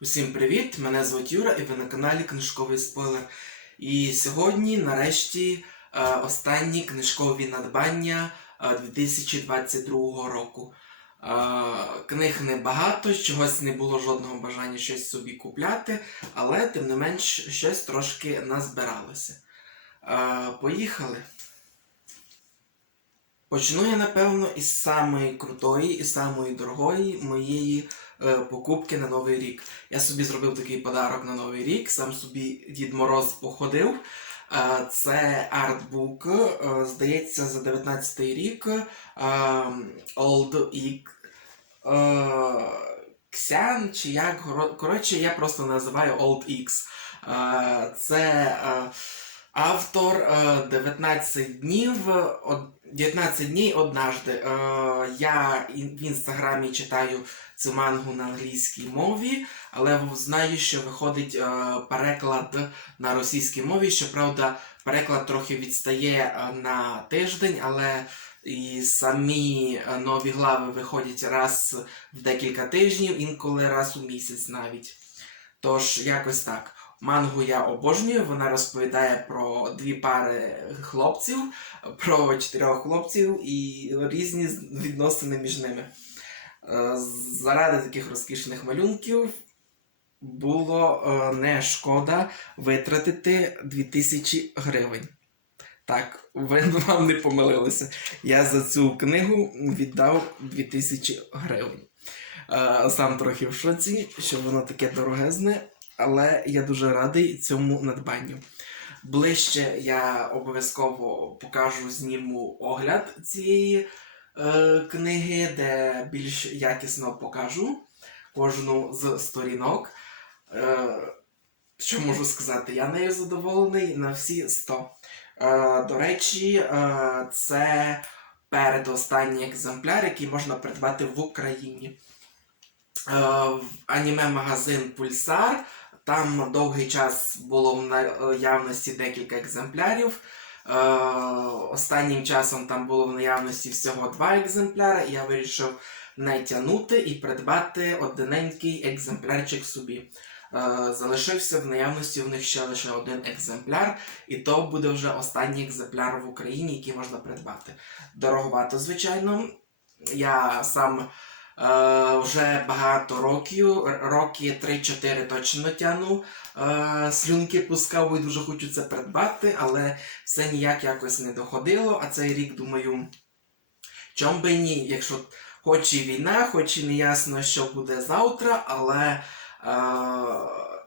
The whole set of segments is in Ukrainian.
Усім привіт! Мене звуть Юра і ви на каналі Книжковий спойлер. І сьогодні, нарешті, е, останні книжкові надбання е, 2022 року. Е, Книг небагато, чогось не було жодного бажання щось собі купляти, але тим не менш щось трошки назбиралося. Е, Поїхали. Почну я, напевно, із самої крутої і самої дорогої моєї е, покупки на Новий рік. Я собі зробив такий подарок на Новий рік, сам собі Дід Мороз походив. Е, Це артбук, е, здається, за 19 й рік. е, Old е, Ксян, чи як. Коротше, я просто називаю Old X. Е, Це е, автор е, 19 днів. од- 19 днів однажды. Е, я в інстаграмі читаю цю мангу на англійській мові, але знаю, що виходить е, переклад на російській мові. Щоправда, переклад трохи відстає е, на тиждень, але і самі е, нові глави виходять раз в декілька тижнів, інколи раз у місяць навіть. Тож, якось так. Мангу я обожнюю, вона розповідає про дві пари хлопців, про чотирьох хлопців і різні відносини між ними. Е, Заради таких розкішних малюнків було е, не шкода витратити 2000 гривень. Так, ви вам не помилилися. Я за цю книгу віддав 2000 гривень. Е, Сам трохи в шоці, що воно таке дорогезне, але я дуже радий цьому надбанню. Ближче я обов'язково покажу, зніму огляд цієї е, книги, де більш якісно покажу кожну з сторінок. Е, що можу сказати? Я нею задоволений на всі 100. Е, до речі, е, це передостанній екземпляр, який можна придбати в Україні. Е, аніме-магазин Пульсар. Там довгий час було в наявності декілька екземплярів. Е, останнім часом там було в наявності всього два екземпляри, і я вирішив не тягнути і придбати одиненький екземплярчик собі. Е, залишився в наявності в них ще лише один екземпляр, і то буде вже останній екземпляр в Україні, який можна придбати. Дороговато, звичайно. Я сам е, вже багато років, роки 3-4 точно тягну. Е, слюнки пускав і дуже хочу це придбати, але все ніяк якось не доходило. А цей рік думаю, чом би ні, якщо хоч і війна, хоч і не ясно, що буде завтра, але е,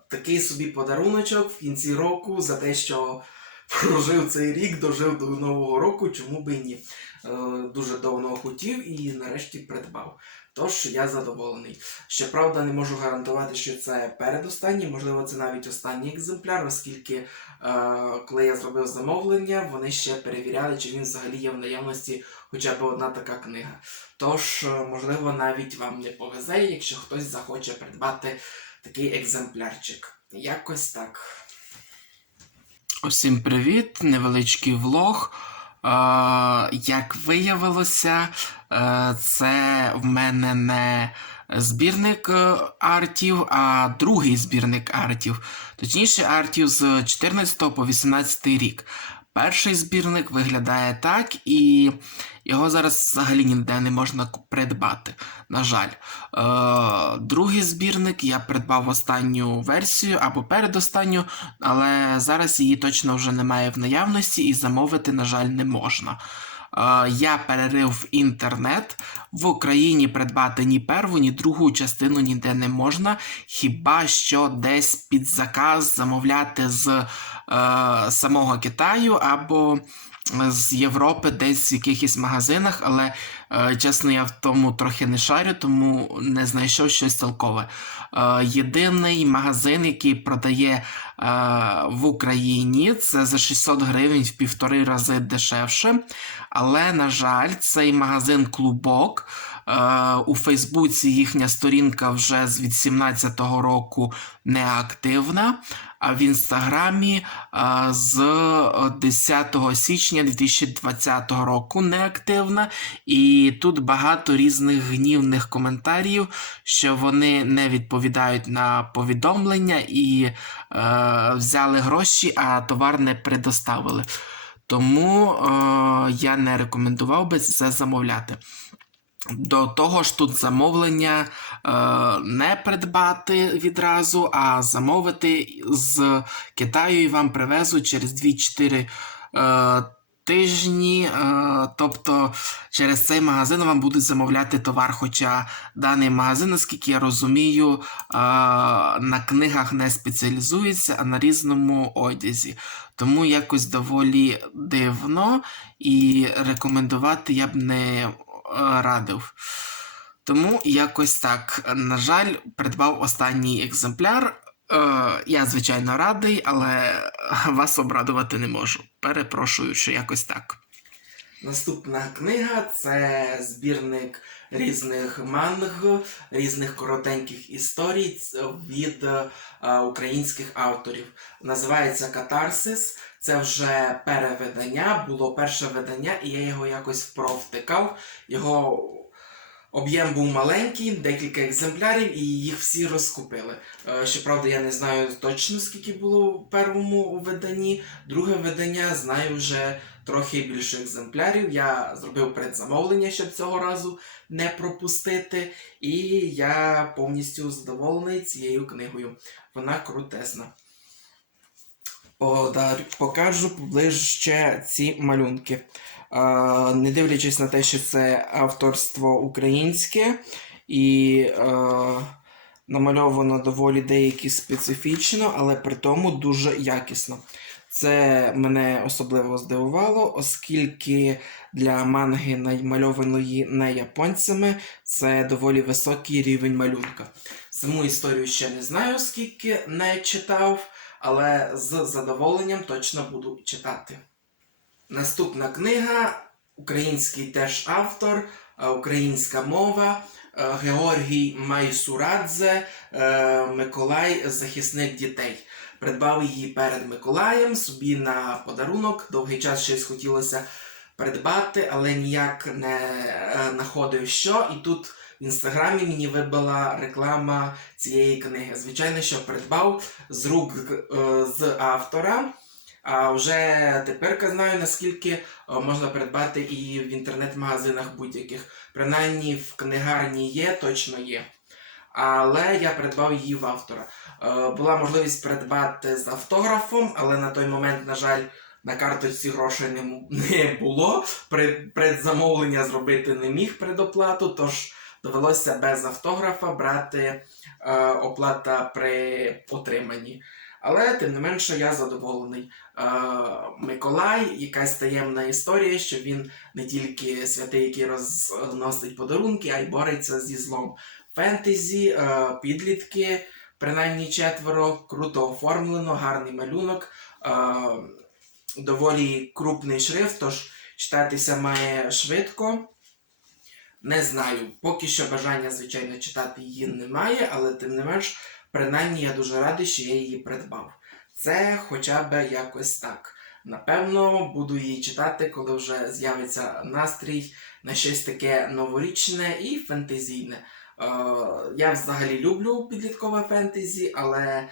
такий собі подаруночок в кінці року за те, що прожив цей рік, дожив до Нового року, чому би ні. Е, дуже давно хотів і нарешті придбав. Тож я задоволений. Щоправда, не можу гарантувати, що це передостанній, можливо, це навіть останній екземпляр, оскільки е, коли я зробив замовлення, вони ще перевіряли, чи він взагалі є в наявності хоча б одна така книга. Тож, е, можливо, навіть вам не повезе, якщо хтось захоче придбати такий екземплярчик. Якось так. Усім привіт, невеличкий влог. Як виявилося, е, це в мене не збірник е, артів, а другий збірник артів. Точніше, артів з 14 по 18 рік. Перший збірник виглядає так, і його зараз взагалі ніде не можна придбати. На жаль. Е, другий збірник я придбав останню версію або передостанню, але зараз її точно вже немає в наявності і замовити, на жаль, не можна. Е, я перерив інтернет. В Україні придбати ні перву, ні другу частину ніде не можна. Хіба що десь під заказ замовляти з самого Китаю або з Європи, десь в якихось магазинах, але е, чесно, я в тому трохи не шарю, тому не знайшов щось толкове. Е, єдиний магазин, який продає е, в Україні, це за 600 гривень в півтори рази дешевше. Але, на жаль, цей магазин Клубок. У Фейсбуці їхня сторінка вже з від 17-го року не активна, а в інстаграмі е, з 10 січня 2020 року не активна. І тут багато різних гнівних коментарів, що вони не відповідають на повідомлення і е, взяли гроші, а товар не предоставили. Тому е, я не рекомендував би це замовляти. До того ж, тут замовлення е, не придбати відразу, а замовити з Китаю і вам привезуть через 2-4 е, тижні. Е, тобто через цей магазин вам будуть замовляти товар. Хоча даний магазин, наскільки я розумію, е, на книгах не спеціалізується, а на різному одязі. Тому якось доволі дивно і рекомендувати я б не радив. Тому якось так. На жаль, придбав останній екземпляр. Е, я, звичайно, радий, але вас обрадувати не можу. Перепрошую, що якось так. Наступна книга це збірник різних манг, різних коротеньких історій від е, українських авторів. Називається Катарсис. Це вже перевидання. Було перше видання, і я його якось провтикав. Його об'єм був маленький, декілька екземплярів, і їх всі розкупили. Е, Щоправда, я не знаю точно скільки було в першому виданні. Друге видання знаю вже трохи більше екземплярів. Я зробив предзамовлення, щоб цього разу не пропустити. І я повністю задоволений цією книгою. Вона крутесна. Покажу поближче ці малюнки. Не дивлячись на те, що це авторство українське і намальовано доволі деякі специфічно, але при тому дуже якісно. Це мене особливо здивувало, оскільки для манги намальованої не японцями це доволі високий рівень малюнка. Саму історію ще не знаю, скільки не читав, але з задоволенням точно буду читати. Наступна книга, український теж автор, е, українська мова, е, Георгій Майсурадзе, е, Миколай, захисник дітей. Придбав її перед Миколаєм собі на подарунок. Довгий час щось хотілося придбати, але ніяк не знаходив що. І тут в інстаграмі мені вибила реклама цієї книги. Звичайно, що придбав з рук е, з автора. А вже тепер знаю, наскільки е, можна придбати і в інтернет-магазинах будь-яких. Принаймні в книгарні є, точно є. Але я придбав її в автора. Е, Була можливість придбати з автографом, але на той момент, на жаль, на карточці грошей не, було. Пред- Предзамовлення зробити не міг предоплату, тож довелося без автографа брати е, оплата при отриманні. Але тим не менше я задоволений. Е, Миколай, якась таємна історія, що він не тільки святий, який розносить подарунки, а й бореться зі злом. Фентезі, е, підлітки, принаймні четверо, круто оформлено, гарний малюнок, е, доволі крупний шрифт, тож читатися має швидко. Не знаю, поки що бажання, звичайно, читати її немає, але тим не менш, принаймні я дуже радий, що я її придбав. Це хоча б якось так. Напевно, буду її читати, коли вже з'явиться настрій на щось таке новорічне і фентезійне. Е, я взагалі люблю підліткове фентезі, але, е,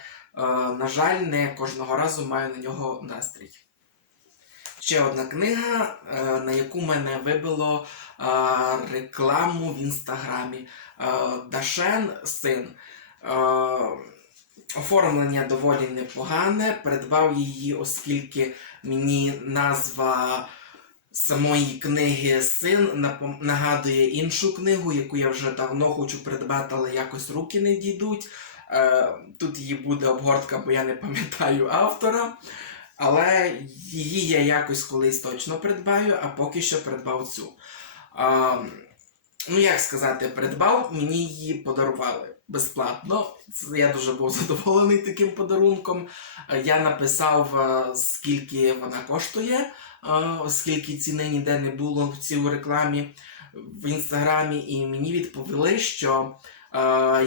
на жаль, не кожного разу маю на нього настрій. Ще одна книга, е, на яку мене вибило е, рекламу в інстаграмі. Е, Дашен син. Оформлення доволі непогане. Придбав її, оскільки мені назва самої книги Син нагадує іншу книгу, яку я вже давно хочу придбати, але якось руки не дійдуть. Тут її буде обгортка, бо я не пам'ятаю автора. Але її я якось колись точно придбаю, а поки що придбав цю. А, ну, як сказати, придбав, мені її подарували безплатно. Я дуже був задоволений таким подарунком. Я написав, е, скільки вона коштує, е, оскільки ціни ніде не було в цій рекламі. в інстаграмі, і мені відповіли, що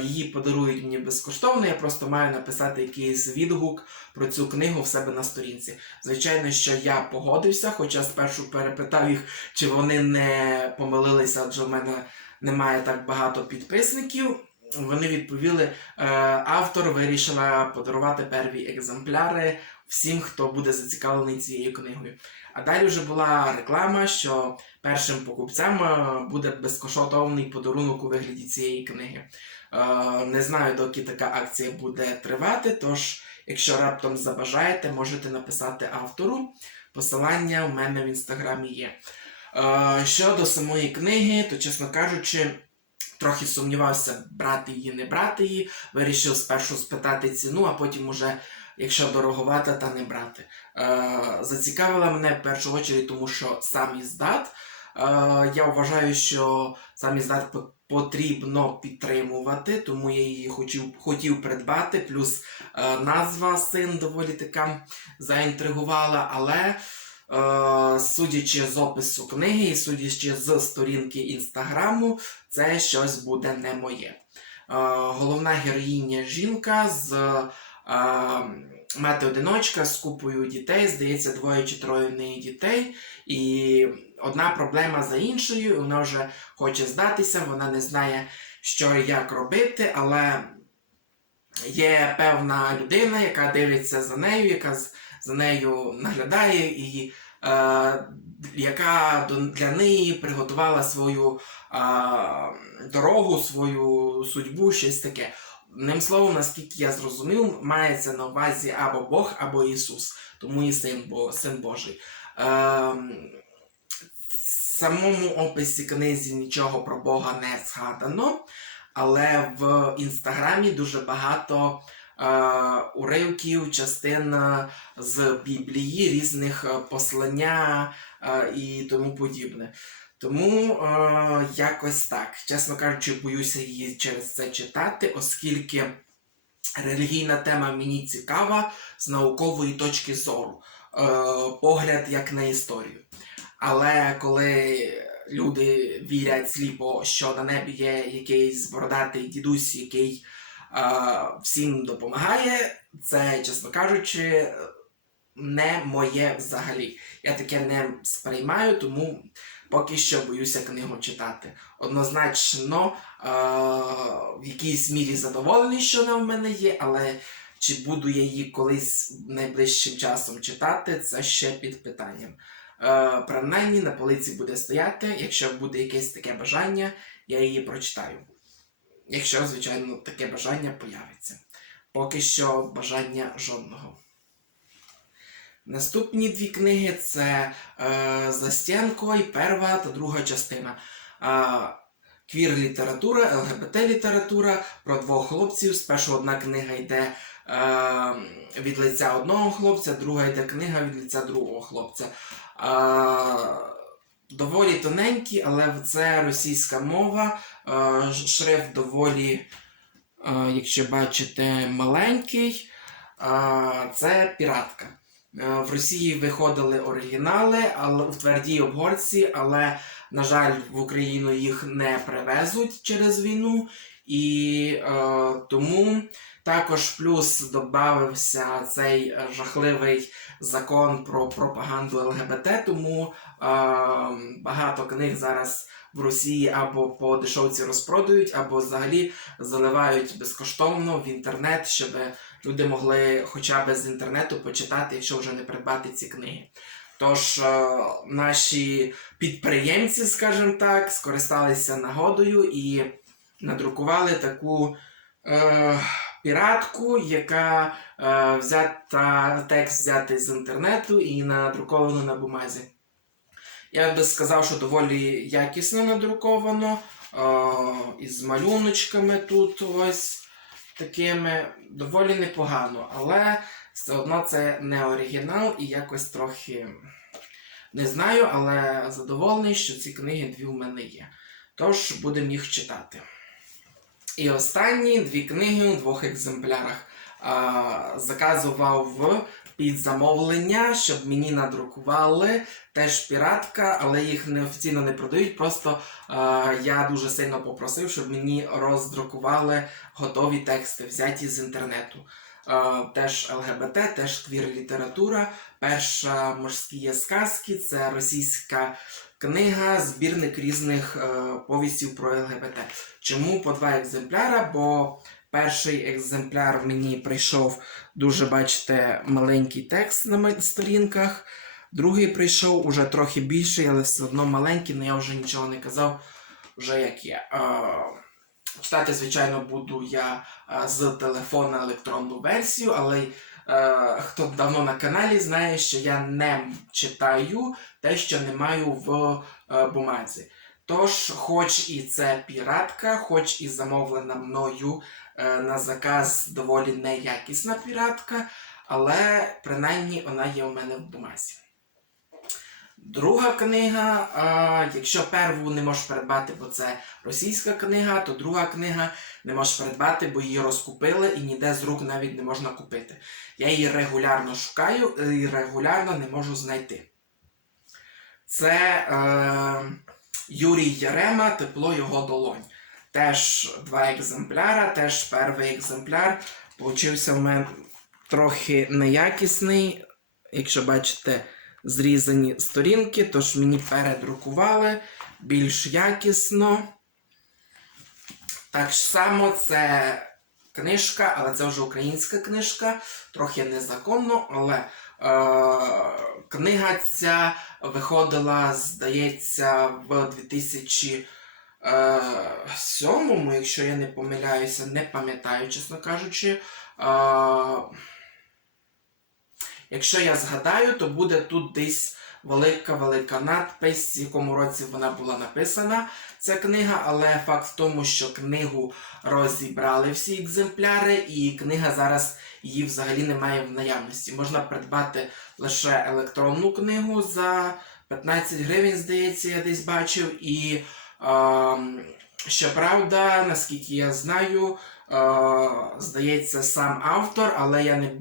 її подарують мені безкоштовно. Я просто маю написати якийсь відгук про цю книгу в себе на сторінці. Звичайно, що я погодився, хоча спершу перепитав їх, чи вони не помилилися, адже в мене немає так багато підписників. Вони відповіли, е, автор вирішила подарувати перві екземпляри всім, хто буде зацікавлений цією книгою. А далі вже була реклама, що першим покупцям е, буде безкоштовний подарунок у вигляді цієї книги. Е, Не знаю, доки така акція буде тривати, тож, якщо раптом забажаєте, можете написати автору. Посилання у мене в інстаграмі є. Е, Щодо самої книги, то, чесно кажучи, трохи сумнівався, брати її, не брати її. Вирішив спершу спитати ціну, а потім уже, якщо дороговата, та не брати. Е, Зацікавила мене в першу чергу, тому що сам іздат. Е, Я вважаю, що сам іздат потрібно підтримувати, тому я її хотів, хотів придбати. Плюс е, назва син доволі така заінтригувала, але. Судячи з опису книги і судячи з сторінки інстаграму, це щось буде не моє. Головна героїня жінка з мати-одиночка з купою дітей, здається, двоє чи троє в неї дітей. І одна проблема за іншою, вона вже хоче здатися, вона не знає, що і як робити, але є певна людина, яка дивиться за нею, яка за нею наглядає і е, яка для неї приготувала свою е, дорогу, свою судьбу, щось таке. Ним словом, наскільки я зрозумів, мається на увазі або Бог, або Ісус, тому і син, Бо, син Божий. Е, в самому описі книзі нічого про Бога не згадано, але в інстаграмі дуже багато е, уривків, частин е, з Біблії, різних е, послання е, і тому подібне. Тому е, якось так. Чесно кажучи, боюся її через це читати, оскільки релігійна тема мені цікава з наукової точки зору, е, погляд як на історію. Але коли люди вірять сліпо, що на небі є якийсь бородатий дідусь, який е, всім допомагає, це, чесно кажучи, не моє взагалі. Я таке не сприймаю, тому поки що боюся книгу читати. Однозначно, е, в якійсь мірі задоволений, що вона в мене є, але чи буду я її колись найближчим часом читати, це ще під питанням. Е, принаймні на полиці буде стояти, якщо буде якесь таке бажання, я її прочитаю. Якщо, звичайно, таке бажання появиться. Поки що бажання жодного. Наступні дві книги це е, Застєнко і перша та друга частина. Е, Квір література, ЛГБТ література про двох хлопців. Спершу одна книга йде е, від лиця одного хлопця, друга йде книга від лиця другого хлопця. Е, доволі тоненькі, але це російська мова. Е, шрифт доволі, е, якщо бачите, маленький. Е, це піратка. Е, В Росії виходили оригінали, але в твердій обгорці, але, на жаль, в Україну їх не привезуть через війну. І е, тому також плюс додався цей жахливий закон про пропаганду ЛГБТ, тому е, багато книг зараз в Росії або по дешевці розпродають, або взагалі заливають безкоштовно в інтернет, щоб люди могли хоча б з інтернету почитати, якщо вже не придбати ці книги. Тож е, наші підприємці, скажімо так, скористалися нагодою і надрукували таку е, піратку, яка е, взята, текст взятий з інтернету і надруковано на бумазі. Я би сказав, що доволі якісно надруковано, е, із малюночками тут ось такими доволі непогано, але все одно це не оригінал і якось трохи не знаю, але задоволений, що ці книги дві в мене є. Тож будемо їх читати. І останні дві книги у двох екземплярах. А, заказував під замовлення, щоб мені надрукували. Теж піратка, але їх неофіційно не продають. Просто е, я дуже сильно попросив, щоб мені роздрукували готові тексти, взяті з інтернету. Е, теж ЛГБТ, теж квір література. Перша морські сказки це російська книга, збірник різних е, повістів про ЛГБТ. Чому по два екземпляра? Бо перший екземпляр мені прийшов дуже, бачите, маленький текст на сторінках. Другий прийшов уже трохи більший, але все одно маленький, але я вже нічого не казав, вже як є. Читати, звичайно, буду я з телефона електронну версію, але е, хто давно на каналі знає, що я не читаю те, що не маю в е, бумазі. Тож, хоч і це піратка, хоч і замовлена мною на заказ доволі неякісна піратка, але принаймні вона є у мене в бумазі. Друга книга, е, якщо перву не можеш придбати, бо це російська книга, то друга книга не можеш придбати, бо її розкупили і ніде з рук навіть не можна купити. Я її регулярно шукаю е, і регулярно не можу знайти. Це е, Юрій Ярема, Тепло його долонь. Теж два екземпляра, теж перший екземпляр. Получився в мене трохи неякісний. Якщо бачите, зрізані сторінки, тож мені передрукували більш якісно. Так само це книжка, але це вже українська книжка, трохи незаконно, але е, книга ця виходила, здається, в 2007, якщо я не помиляюся, не пам'ятаю, чесно кажучи. Е, якщо я згадаю, то буде тут десь велика-велика надпись, в якому році вона була написана, ця книга, але факт в тому, що книгу розібрали всі екземпляри, і книга зараз її взагалі немає в наявності. Можна придбати лише електронну книгу за 15 гривень, здається, я десь бачив. І щоправда, наскільки я знаю, здається, сам автор, але я не,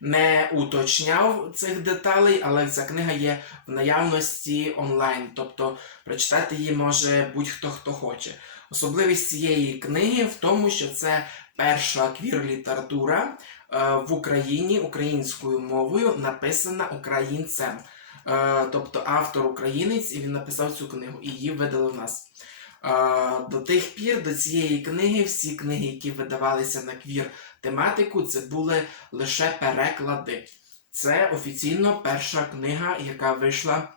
не уточняв цих деталей, але ця книга є в наявності онлайн. Тобто прочитати її може будь-хто хто хоче. Особливість цієї книги в тому, що це перша квір-література е, в Україні українською мовою написана українцем. Е, тобто автор українець, і він написав цю книгу, і її видали в нас. Е, До тих пір, до цієї книги, всі книги, які видавалися на квір тематику, це були лише переклади. Це офіційно перша книга, яка вийшла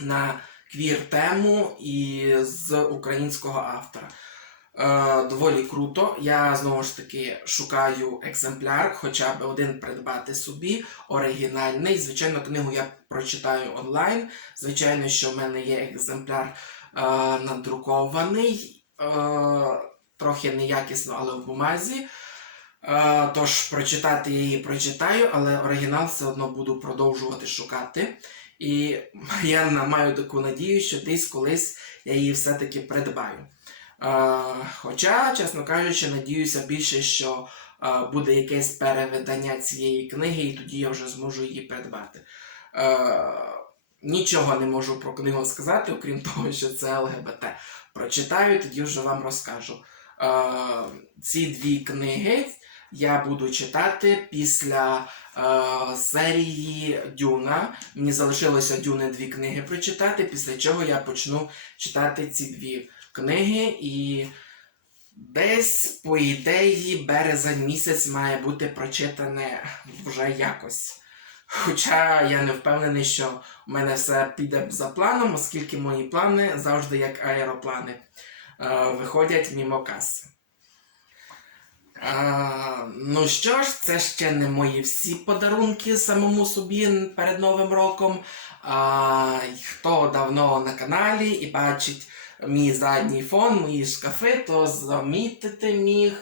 на квір тему і з українського автора. Е, доволі круто. Я знову ж таки шукаю екземпляр, хоча б один придбати собі, оригінальний. Звичайно, книгу я прочитаю онлайн. Звичайно, що в мене є екземпляр е, надрукований, е, трохи неякісно, але в бумазі. Е, тож прочитати її прочитаю, але оригінал все одно буду продовжувати шукати. І я маю таку надію, що десь колись я її все-таки придбаю. Е, хоча, чесно кажучи, надіюся більше, що е, буде якесь перевидання цієї книги, і тоді я вже зможу її придбати. Е, нічого не можу про книгу сказати, окрім того, що це ЛГБТ. Прочитаю, тоді вже вам розкажу. Ці дві книги я буду читати після е, серії Дюна. Мені залишилося Дюни дві книги прочитати, після чого я почну читати ці дві книги. І десь, по ідеї, березень місяць має бути прочитане вже якось. Хоча я не впевнений, що у мене все піде за планом, оскільки мої плани завжди як аероплани е, виходять мімо каси. А, ну що ж, це ще не мої всі подарунки самому собі перед Новим роком. А, хто давно на каналі і бачить мій задній фон, мої шкафи, то замітити міг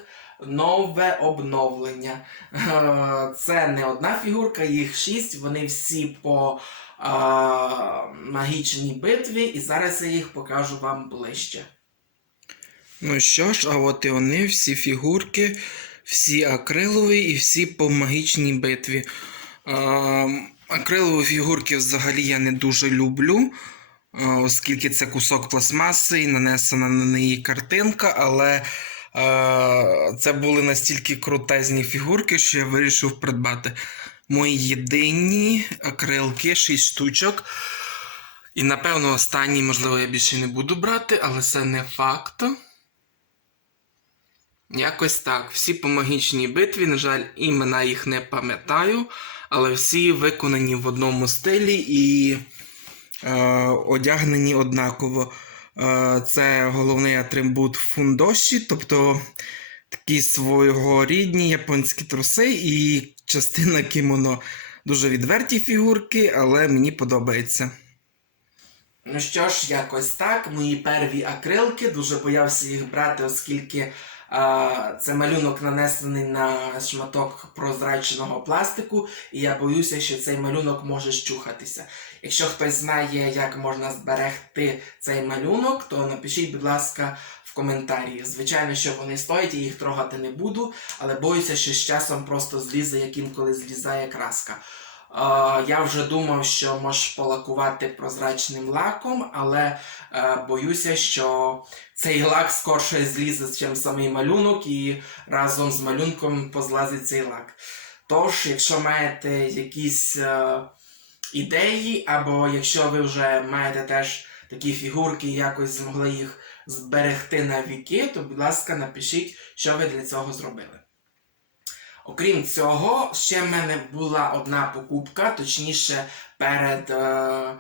нове обновлення. Е, Це не одна фігурка, їх шість, вони всі по а, магічній битві, і зараз я їх покажу вам ближче. Ну що ж, а от і вони, всі фігурки, всі акрилові і всі по магічній битві. Е, акрилові фігурки взагалі я не дуже люблю, оскільки це кусок пластмаси і нанесена на неї картинка, але е, це були настільки крутезні фігурки, що я вирішив придбати мої єдині акрилки, 6 штучок. І напевно останній, можливо, я більше не буду брати, але це не факт. Якось так. Всі по магічній битві, на жаль, імена їх не пам'ятаю, але всі виконані в одному стилі і е, одягнені однаково. Е, це головний атрибут фундоші, тобто такі свого рідні японські труси і частина кімоно. Дуже відверті фігурки, але мені подобається. Ну що ж, якось так. Мої перві акрилки. Дуже боявся їх брати, оскільки це малюнок нанесений на шматок прозраченого пластику, і я боюся, що цей малюнок може щухатися. Якщо хтось знає, як можна зберегти цей малюнок, то напишіть, будь ласка, в коментарі. Звичайно, що вони стоять, я їх трогати не буду, але боюся, що з часом просто злізе, як інколи злізає краска. Я вже думав, що можеш полакувати прозрачним лаком, але е, боюся, що цей лак скорше злізе, ніж самий малюнок, і разом з малюнком позлазить цей лак. Тож, якщо маєте якісь е, ідеї, або якщо ви вже маєте теж такі фігурки, якось змогли їх зберегти на віки, то, будь ласка, напишіть, що ви для цього зробили. Окрім цього, ще в мене була одна покупка, точніше, перед. Е,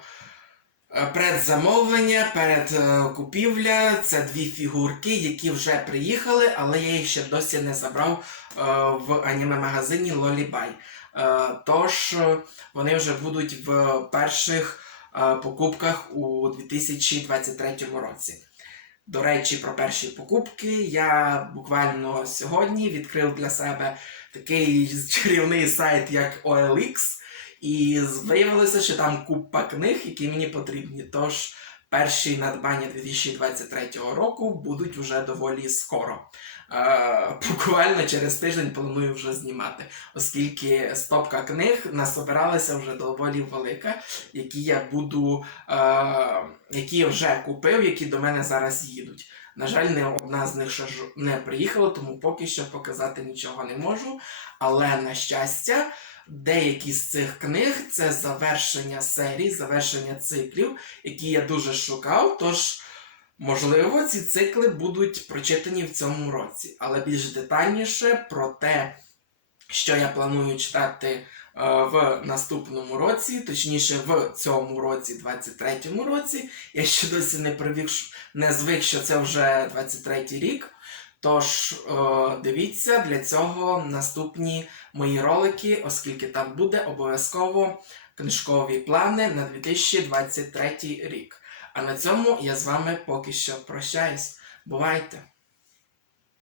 е, Предзамовлення, перед е, купівля це дві фігурки, які вже приїхали, але я їх ще досі не забрав е, в аніме-магазині Lolibay. Е, тож е, вони вже будуть в перших е, покупках у 2023 році. До речі, про перші покупки я буквально сьогодні відкрив для себе такий чарівний сайт, як OLX, і виявилося, що там купа книг, які мені потрібні. Тож перші надбання 2023 року будуть уже доволі скоро. Буквально через тиждень планую вже знімати, оскільки стопка книг насобиралася вже доволі велика, які я буду, які я вже купив, які до мене зараз їдуть. На жаль, не одна з них ще ж не приїхала, тому поки що показати нічого не можу. Але на щастя, деякі з цих книг це завершення серій, завершення циклів, які я дуже шукав. Тож, можливо, ці цикли будуть прочитані в цьому році. Але більш детальніше про те, що я планую читати е, в наступному році, точніше в цьому році, 23-му році. Я ще досі не привик, не звик, що це вже 23-й рік. Тож е, дивіться для цього наступні мої ролики, оскільки там буде обов'язково книжкові плани на 2023 рік. А на цьому я з вами поки що прощаюсь. Бувайте!